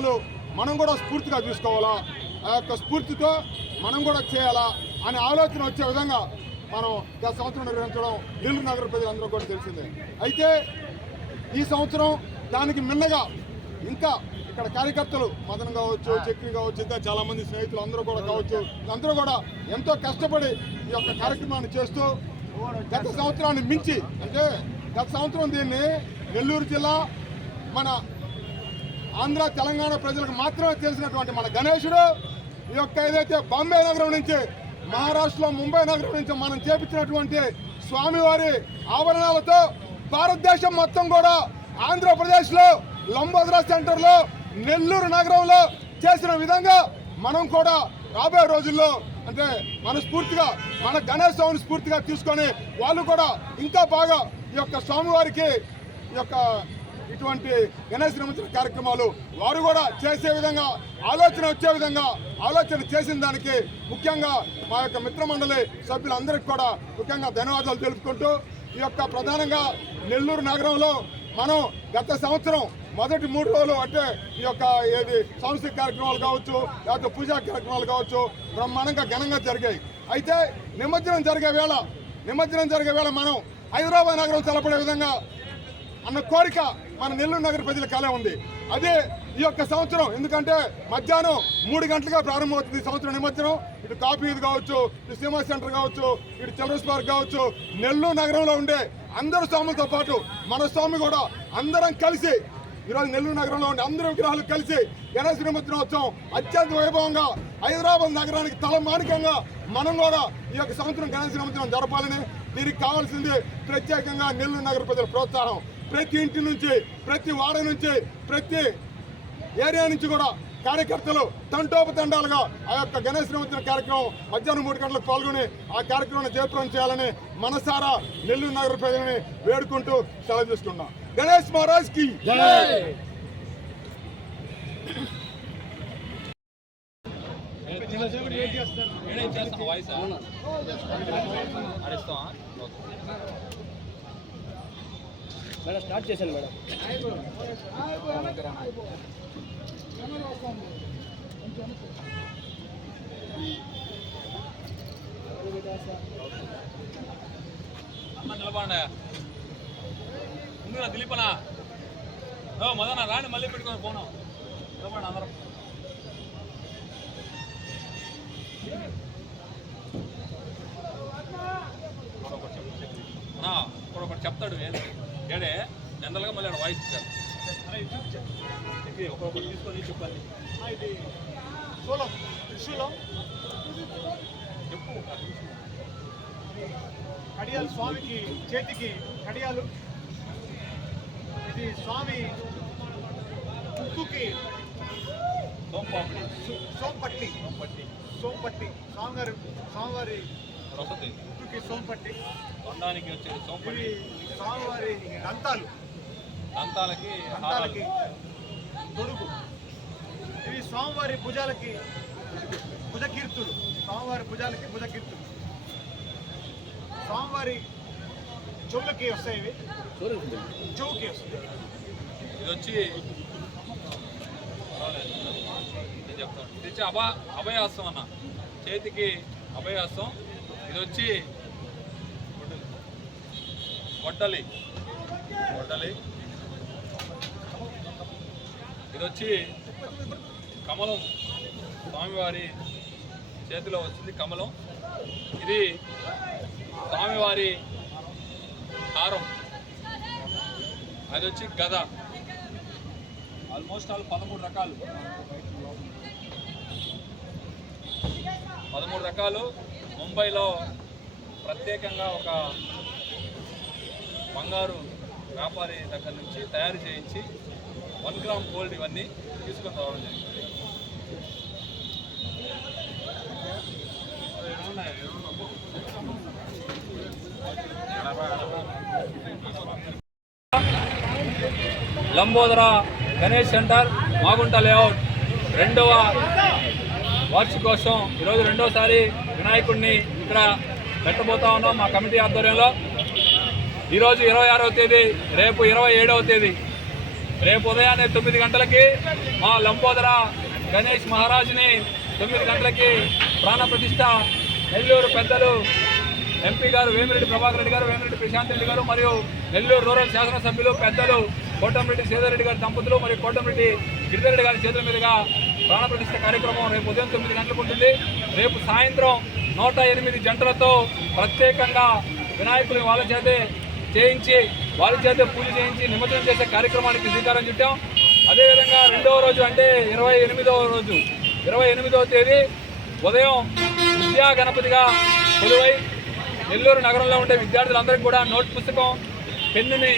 కార్యక్రమాలు మనం కూడా స్ఫూర్తిగా తీసుకోవాలా ఆ యొక్క స్ఫూర్తితో మనం కూడా చేయాలా? అనే ఆలోచన వచ్చే విధంగా మనం గత సంవత్సరం నిర్వహించడం నెల్లూరు నగర ప్రజలందరూ కూడా తెలిసిందే. అయితే ఈ సంవత్సరం దానికి మిన్నగా ఇంకా ఇక్కడ కార్యకర్తలు మదన్ కావచ్చు చక్రి కావచ్చు ఇంకా చాలా మంది స్నేహితులు అందరూ కూడా కావచ్చు అందరూ కూడా ఎంతో కష్టపడి ఈ యొక్క కార్యక్రమాన్ని చేస్తూ గత సంవత్సరాన్ని మించి అంటే గత సంవత్సరం దీన్ని నెల్లూరు జిల్లా మన ఆంధ్ర తెలంగాణ ప్రజలకు మాత్రమే తెలిసినటువంటి మన గణేశుడు ఈ యొక్క ఏదైతే బాంబే నగరం నుంచి మహారాష్ట్రలో ముంబై నగరం నుంచి మనం చేపించినటువంటి స్వామివారి ఆభరణాలతో భారతదేశం మొత్తం కూడా ఆంధ్రప్రదేశ్లో లంబోదరా సెంటర్లో నెల్లూరు నగరంలో చేసిన విధంగా మనం కూడా రాబోయే రోజుల్లో అంటే మనస్ఫూర్తిగా మన గణేష్ స్వామిని స్ఫూర్తిగా తీసుకొని వాళ్ళు కూడా ఇంకా బాగా ఈ యొక్క స్వామివారికి ఈ యొక్క ఇటువంటి గణేష్ నిమజ్జన కార్యక్రమాలు వారు కూడా చేసే విధంగా ఆలోచన వచ్చే విధంగా ఆలోచన చేసిన దానికి ముఖ్యంగా మా యొక్క మిత్రమండలి సభ్యులందరికీ కూడా ముఖ్యంగా ధన్యవాదాలు తెలుపుకుంటూ ఈ యొక్క ప్రధానంగా నెల్లూరు నగరంలో మనం గత సంవత్సరం మొదటి మూడు రోజులు అంటే ఈ యొక్క ఏది సాంస్కృతిక కార్యక్రమాలు కావచ్చు లేకపోతే పూజా కార్యక్రమాలు కావచ్చు బ్రహ్మాండంగా ఘనంగా జరిగాయి. అయితే నిమజ్జనం జరిగే వేళ నిమజ్జనం జరిగే వేళ మనం హైదరాబాద్ నగరం తలపడే విధంగా అన్న కోరిక మన నెల్లూరు నగర ప్రజల కళ ఉంది. అదే ఈ యొక్క సంవత్సరం ఎందుకంటే మధ్యాహ్నం మూడు గంటలుగా ప్రారంభమవుతుంది ఈ సంవత్సరం నిమజ్జనం. ఇటు కాఫీ ఇది కావచ్చు ఇటు సినిమా సెంటర్ కావచ్చు ఇటు చిల్డ్రన్స్ పార్క్ కావచ్చు నెల్లూరు నగరంలో ఉండే అందరు స్వాములతో పాటు మన స్వామి కూడా అందరం కలిసి ఈరోజు నెల్లూరు నగరంలో ఉండే అందరు విగ్రహాలు కలిసి గణేశ నిమజ్జనోత్సవం అత్యంత వైభవంగా హైదరాబాద్ నగరానికి తలమానికంగా మనం కూడా ఈ యొక్క సంవత్సరం గణేశ నిమజ్జనం జరపాలని దీనికి కావాల్సింది ప్రత్యేకంగా నెల్లూరు నగర ప్రజల ప్రోత్సాహం. ప్రతి ఇంటి నుంచి ప్రతి వాడ నుంచి ప్రతి ఏరియా నుంచి కూడా కార్యకర్తలు తంటోపతండాలుగా ఆ యొక్క గణేష్ నిమజ్జన కార్యక్రమం మధ్యాహ్నం మూడు గంటలకు పాల్గొని ఆ కార్యక్రమాన్ని జయప్రదం చేయాలని మనసారా నెల్లూరు నగర ప్రజలని వేడుకుంటూ సెలవు తీసుకున్నాం గణేష్ మహారాజ్కి చేస్తాను వాయిస్ మేడం స్టార్ట్ చేశాను మేడం అమ్మ నిలబడండి ముందుగా దిలీపనా ఓ మదన రాండి మళ్ళీ పెట్టుకొని ఫోను నిలబడండి చెప్పు. కడియాలు స్వామికి చేతికి కడియాలు. ఇది స్వామి సు- సోంపట్టి. పట్టి సోంపట్టి. స్వామివారి స్వామివారి ముక్కుకి సోంపట్టి. దండానికి వచ్చేది సోంపడి ఇవి స్వామివారి దంతాలు. దంతాలకి దంతాలకి తొడుగు ఇవి స్వామివారి భుజాలకి భుజకీర్తులు స్వామివారి భుజాలకి భుజకీర్తులు స్వామివారి చెవులకి వస్తాయి ఇవి. చెవుకి వస్తాయి. ఇది వచ్చి చెప్తాను. ఇది వచ్చి అభ అభయాసం అన్న. చేతికి అభయాసం. ఇది వచ్చి వడ్డలి. వడ్డలి. ఇది వచ్చి కమలం. స్వామివారి చేతిలో వచ్చింది కమలం. ఇది స్వామివారి హారం. అది వచ్చి గద. ఆల్మోస్ట్ ఆల్ పదమూడు రకాలు. పదమూడు రకాలు. ముంబైలో ప్రత్యేకంగా ఒక బంగారు వ్యాపారి దగ్గర నుంచి తయారు చేయించి వన్ గ్రామ్ గోల్డ్ ఇవన్నీ తీసుకొని రావడం జరిగింది. Lambodara Ganesh centre Magunta layout. రెండవ వార్షికోత్సవం ఈరోజు రెండోసారి వినాయకుడిని ఇక్కడ పెట్టబోతా ఉన్నాం మా కమిటీ ఆధ్వర్యంలో. ఈరోజు ఇరవై ఆరవ తేదీ రేపు ఇరవై ఏడవ తేదీ. రేపు ఉదయాన్నే తొమ్మిది గంటలకి మా లంబోదర గణేష్ మహారాజుని తొమ్మిది గంటలకి ప్రాణప్రతిష్ట నెల్లూరు పెద్దలు ఎంపీ గారు వేమిరెడ్డి ప్రభాకర్ రెడ్డి గారు వేమిరెడ్డి ప్రశాంత్ రెడ్డి గారు మరియు నెల్లూరు రూరల్ శాసనసభ్యులు పెద్దలు కోటంరెడ్డి సేదరెడ్డి గారి దంపతులు మరియు కోటంరెడ్డి గిరిధరెడ్డి గారి చేతుల మీదుగా ప్రాణప్రతిష్ట కార్యక్రమం రేపు ఉదయం తొమ్మిది గంటలకు ఉంటుంది. రేపు సాయంత్రం నూట ఎనిమిది జంటలతో ప్రత్యేకంగా వినాయకుని వాళ్ళ చేతే చేయించి వాళ్ళ చేతే పూజ చేయించి నిమజ్జనం చేసే కార్యక్రమానికి శ్రీకారం చుట్టాం. అదేవిధంగా రెండవ రోజు అంటే ఇరవై ఎనిమిదవ రోజు ఇరవై ఎనిమిదవ తేదీ ఉదయం విద్యా గణపతిగా కొలువై నెల్లూరు నగరంలో ఉండే విద్యార్థులందరికీ కూడా నోట్ పుస్తకం పెన్నుని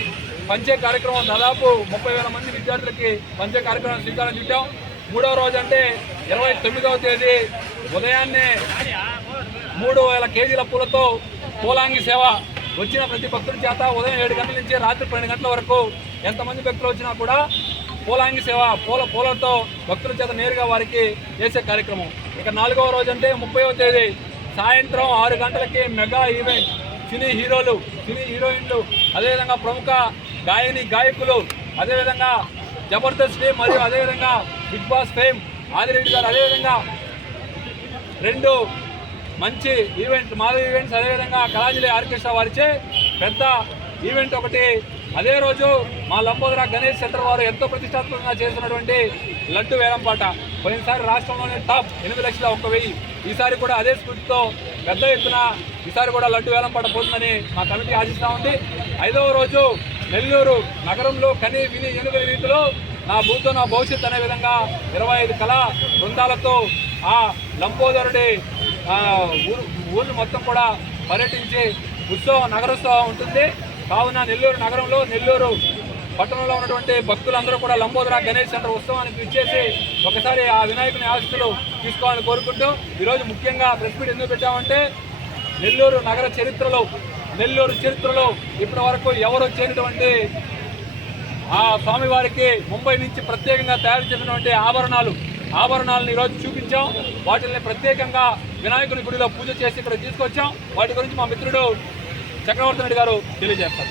పంచే కార్యక్రమం దాదాపు ముప్పై వేల మంది విద్యార్థులకి పంచే కార్యక్రమం శ్రీకారం చుట్టాం. మూడవ రోజు అంటే ఇరవై తొమ్మిదవ తేదీ ఉదయాన్నే మూడు వేల కేజీల పూలతో పూలాంగి సేవ వచ్చిన ప్రతి భక్తుల చేత ఉదయం ఏడు గంటల నుంచి రాత్రి పన్నెండు గంటల వరకు ఎంతమంది భక్తులు వచ్చినా కూడా పూలాంగి సేవ పూల పూలతో భక్తుల చేత నేరుగా వారికి చేసే కార్యక్రమం. ఇక నాలుగవ రోజు అంటే ముప్పైవ తేదీ సాయంత్రం ఆరు గంటలకి మెగా ఈవెంట్. సినీ హీరోలు సినీ హీరోయిన్లు అదేవిధంగా ప్రముఖ గాయని గాయకులు అదేవిధంగా జబర్దస్త్ ఫేమ్ మరియు అదేవిధంగా బిగ్ బాస్ ఫేమ్ ఆదిరెడ్డి గారు అదేవిధంగా రెండు మంచి ఈవెంట్ మాధవ్ ఈవెంట్స్ అదేవిధంగా కళాంజలి ఆర్కెస్ట్రా వారిచే పెద్ద ఈవెంట్ ఒకటి. అదే రోజు మా లంబోదర గణేష్ సెంటర్ వారు ఎంతో ప్రతిష్టాత్మకంగా చేస్తున్నటువంటి లడ్డు వేలంపాట. పోయినసారి రాష్ట్రంలోనే టాప్ ఎనిమిది లక్షల ఒక్క వెయ్యి. ఈసారి కూడా అదే స్ఫూర్తితో పెద్ద ఎత్తున ఈసారి కూడా లడ్డు వేలంపాట పోతుందని మా కమిటీ ఆశిస్తూ ఉంది. ఐదవ రోజు నెల్లూరు నగరంలో కనీ విని ఎనుగని రీతిలో నా భూతో నా భవిష్యత్ అనే విధంగా ఇరవై ఐదు కళా బృందాలతో ఆ లంబోదరుడి ఊరు ఊళ్ళు మొత్తం కూడా పర్యటించి ఉత్సవం నగరోత్సవం ఉంటుంది. కావున నెల్లూరు నగరంలో నెల్లూరు పట్టణంలో ఉన్నటువంటి భక్తులందరూ కూడా లంబోదర గణేష్ సెంటర్ ఉత్సవానికి ఇచ్చేసి ఒకసారి ఆ వినాయకుని ఆశీస్సులు తీసుకోవాలని కోరుకుంటూ ఈరోజు ముఖ్యంగా ప్రెస్ మీట్ ఎందుకు పెట్టామంటే నెల్లూరు నగర చరిత్రలో నెల్లూరు చరిత్రలో ఇప్పటి వరకు ఎవరు చేయనటువంటి ఆ స్వామివారికి ముంబై నుంచి ప్రత్యేకంగా తయారు చేసినటువంటి ఆభరణాలు ఆభరణాలను ఈరోజు చూపించాం. వాటిని ప్రత్యేకంగా వినాయకుని గుడిలో పూజ చేసి ఇక్కడ తీసుకొచ్చాం. వాటి గురించి మా మిత్రుడు చక్రవర్తి రెడ్డి గారు తెలియజేస్తారు.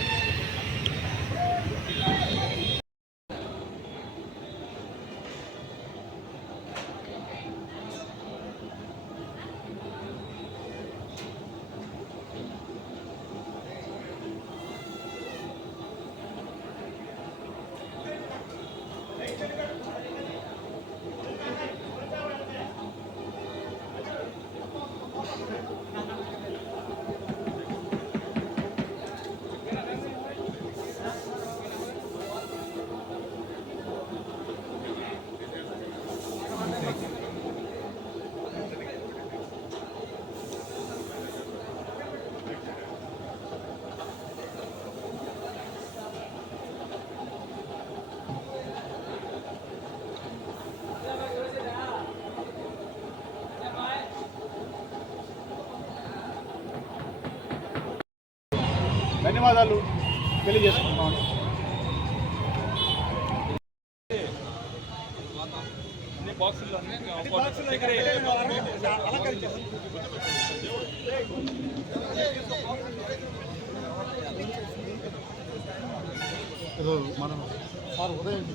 ధన్యవాదాలు తెలియజేసుకుంటున్నాను మనం సార్ ఉదయం